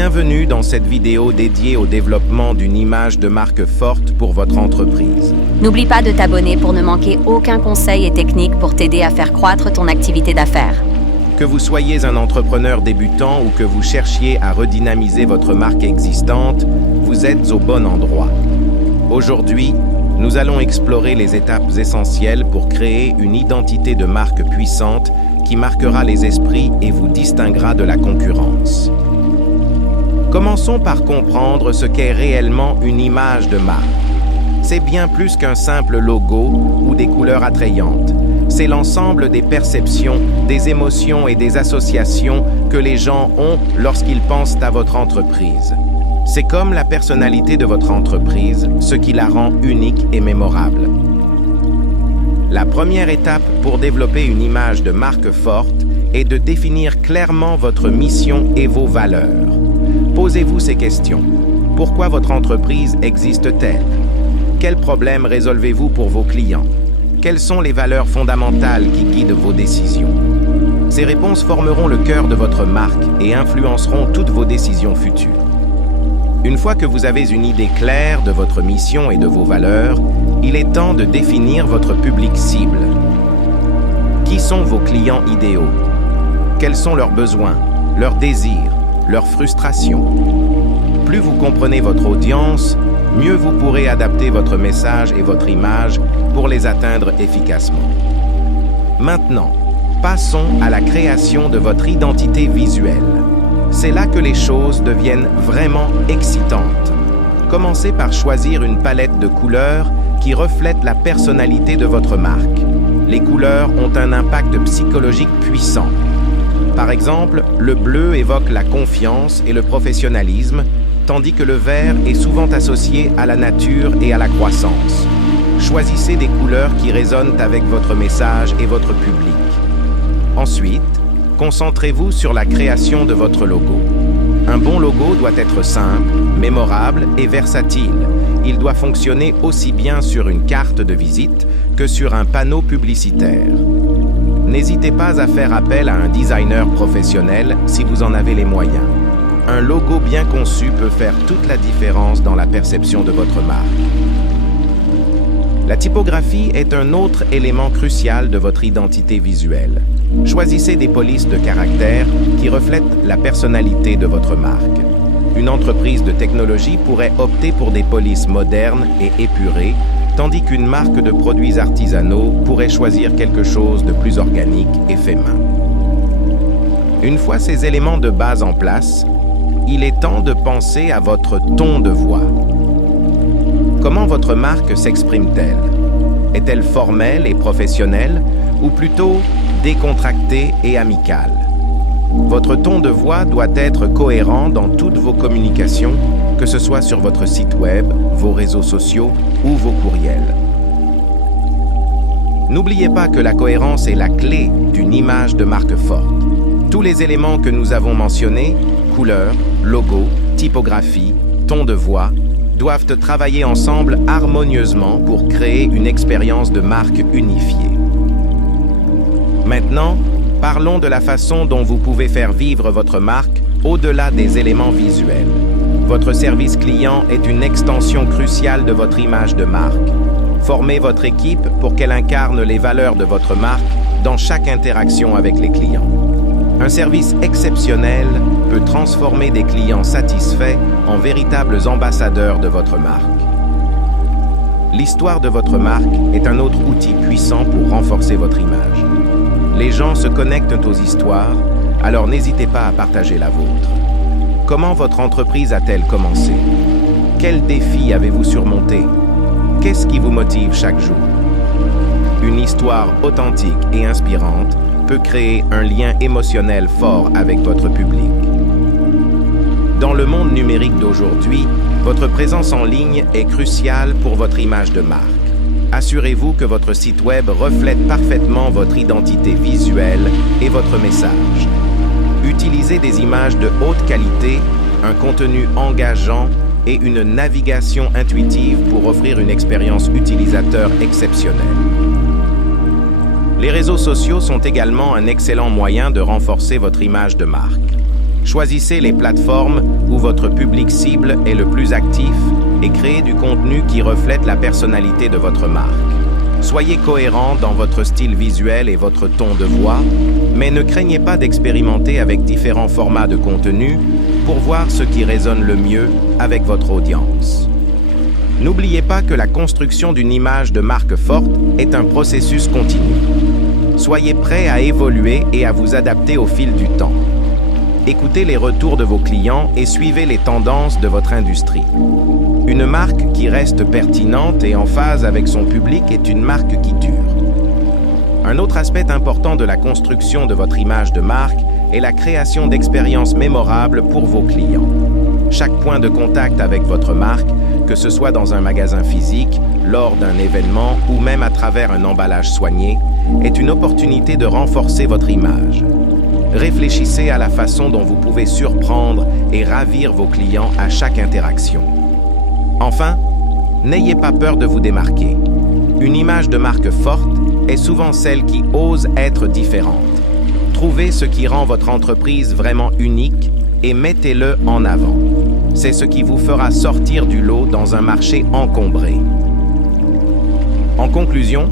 Bienvenue dans cette vidéo dédiée au développement d'une image de marque forte pour votre entreprise. N'oublie pas de t'abonner pour ne manquer aucun conseil et technique pour t'aider à faire croître ton activité d'affaires. Que vous soyez un entrepreneur débutant ou que vous cherchiez à redynamiser votre marque existante, vous êtes au bon endroit. Aujourd'hui, nous allons explorer les étapes essentielles pour créer une identité de marque puissante qui marquera les esprits et vous distinguera de la concurrence. Commençons par comprendre ce qu'est réellement une image de marque. C'est bien plus qu'un simple logo ou des couleurs attrayantes. C'est l'ensemble des perceptions, des émotions et des associations que les gens ont lorsqu'ils pensent à votre entreprise. C'est comme la personnalité de votre entreprise, ce qui la rend unique et mémorable. La première étape pour développer une image de marque forte est de définir clairement votre mission et vos valeurs. Posez-vous ces questions. Pourquoi votre entreprise existe-t-elle? Quels problèmes résolvez-vous pour vos clients? Quelles sont les valeurs fondamentales qui guident vos décisions? Ces réponses formeront le cœur de votre marque et influenceront toutes vos décisions futures. Une fois que vous avez une idée claire de votre mission et de vos valeurs, il est temps de définir votre public cible. Qui sont vos clients idéaux? Quels sont leurs besoins, leurs désirs, leurs frustrations? Plus vous comprenez votre audience, mieux vous pourrez adapter votre message et votre image pour les atteindre efficacement. Maintenant, passons à la création de votre identité visuelle. C'est là que les choses deviennent vraiment excitantes. Commencez par choisir une palette de couleurs qui reflète la personnalité de votre marque. Les couleurs ont un impact psychologique puissant. Par exemple, le bleu évoque la confiance et le professionnalisme, tandis que le vert est souvent associé à la nature et à la croissance. Choisissez des couleurs qui résonnent avec votre message et votre public. Ensuite, concentrez-vous sur la création de votre logo. Un bon logo doit être simple, mémorable et versatile. Il doit fonctionner aussi bien sur une carte de visite que sur un panneau publicitaire. N'hésitez pas à faire appel à un designer professionnel si vous en avez les moyens. Un logo bien conçu peut faire toute la différence dans la perception de votre marque. La typographie est un autre élément crucial de votre identité visuelle. Choisissez des polices de caractère qui reflètent la personnalité de votre marque. Une entreprise de technologie pourrait opter pour des polices modernes et épurées, tandis qu'une marque de produits artisanaux pourrait choisir quelque chose de plus organique et fait main. Une fois ces éléments de base en place, il est temps de penser à votre ton de voix. Comment votre marque s'exprime-t-elle? Est-elle formelle et professionnelle ou plutôt décontractée et amicale? Votre ton de voix doit être cohérent dans toutes vos communications, que ce soit sur votre site web, vos réseaux sociaux ou vos courriels. N'oubliez pas que la cohérence est la clé d'une image de marque forte. Tous les éléments que nous avons mentionnés, couleurs, logo, typographie, ton de voix, doivent travailler ensemble harmonieusement pour créer une expérience de marque unifiée. Maintenant, parlons de la façon dont vous pouvez faire vivre votre marque au-delà des éléments visuels. Votre service client est une extension cruciale de votre image de marque. Formez votre équipe pour qu'elle incarne les valeurs de votre marque dans chaque interaction avec les clients. Un service exceptionnel peut transformer des clients satisfaits en véritables ambassadeurs de votre marque. L'histoire de votre marque est un autre outil puissant pour renforcer votre image. Les gens se connectent aux histoires, alors n'hésitez pas à partager la vôtre. Comment votre entreprise a-t-elle commencé? Quels défis avez-vous surmontés? Qu'est-ce qui vous motive chaque jour? Une histoire authentique et inspirante peut créer un lien émotionnel fort avec votre public. Dans le monde numérique d'aujourd'hui, votre présence en ligne est cruciale pour votre image de marque. Assurez-vous que votre site web reflète parfaitement votre identité visuelle et votre message. Utilisez des images de haute qualité, un contenu engageant et une navigation intuitive pour offrir une expérience utilisateur exceptionnelle. Les réseaux sociaux sont également un excellent moyen de renforcer votre image de marque. Choisissez les plateformes où votre public cible est le plus actif et créez du contenu qui reflète la personnalité de votre marque. Soyez cohérent dans votre style visuel et votre ton de voix, mais ne craignez pas d'expérimenter avec différents formats de contenu pour voir ce qui résonne le mieux avec votre audience. N'oubliez pas que la construction d'une image de marque forte est un processus continu. Soyez prêt à évoluer et à vous adapter au fil du temps. Écoutez les retours de vos clients et suivez les tendances de votre industrie. Une marque qui reste pertinente et en phase avec son public est une marque qui dure. Un autre aspect important de la construction de votre image de marque est la création d'expériences mémorables pour vos clients. Chaque point de contact avec votre marque, que ce soit dans un magasin physique, lors d'un événement ou même à travers un emballage soigné, est une opportunité de renforcer votre image. Réfléchissez à la façon dont vous pouvez surprendre et ravir vos clients à chaque interaction. Enfin, n'ayez pas peur de vous démarquer. Une image de marque forte est souvent celle qui ose être différente. Trouvez ce qui rend votre entreprise vraiment unique et mettez-le en avant. C'est ce qui vous fera sortir du lot dans un marché encombré. En conclusion,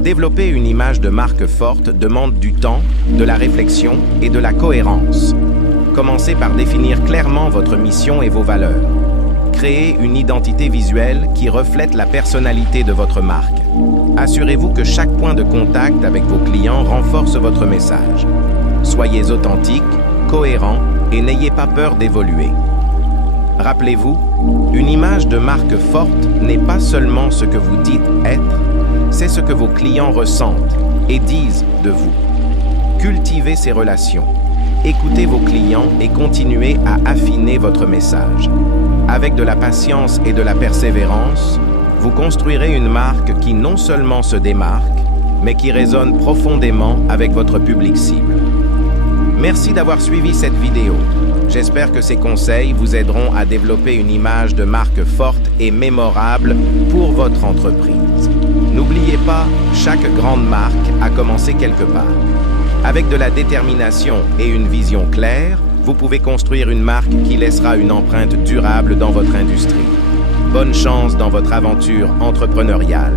développer une image de marque forte demande du temps, de la réflexion et de la cohérence. Commencez par définir clairement votre mission et vos valeurs. Créez une identité visuelle qui reflète la personnalité de votre marque. Assurez-vous que chaque point de contact avec vos clients renforce votre message. Soyez authentique, cohérent et n'ayez pas peur d'évoluer. Rappelez-vous, une image de marque forte n'est pas seulement ce que vous dites être, c'est ce que vos clients ressentent et disent de vous. Cultivez ces relations, écoutez vos clients et continuez à affiner votre message. Avec de la patience et de la persévérance, vous construirez une marque qui non seulement se démarque, mais qui résonne profondément avec votre public cible. Merci d'avoir suivi cette vidéo. J'espère que ces conseils vous aideront à développer une image de marque forte et mémorable pour votre entreprise. N'oubliez pas, chaque grande marque a commencé quelque part. Avec de la détermination et une vision claire, vous pouvez construire une marque qui laissera une empreinte durable dans votre industrie. Bonne chance dans votre aventure entrepreneuriale.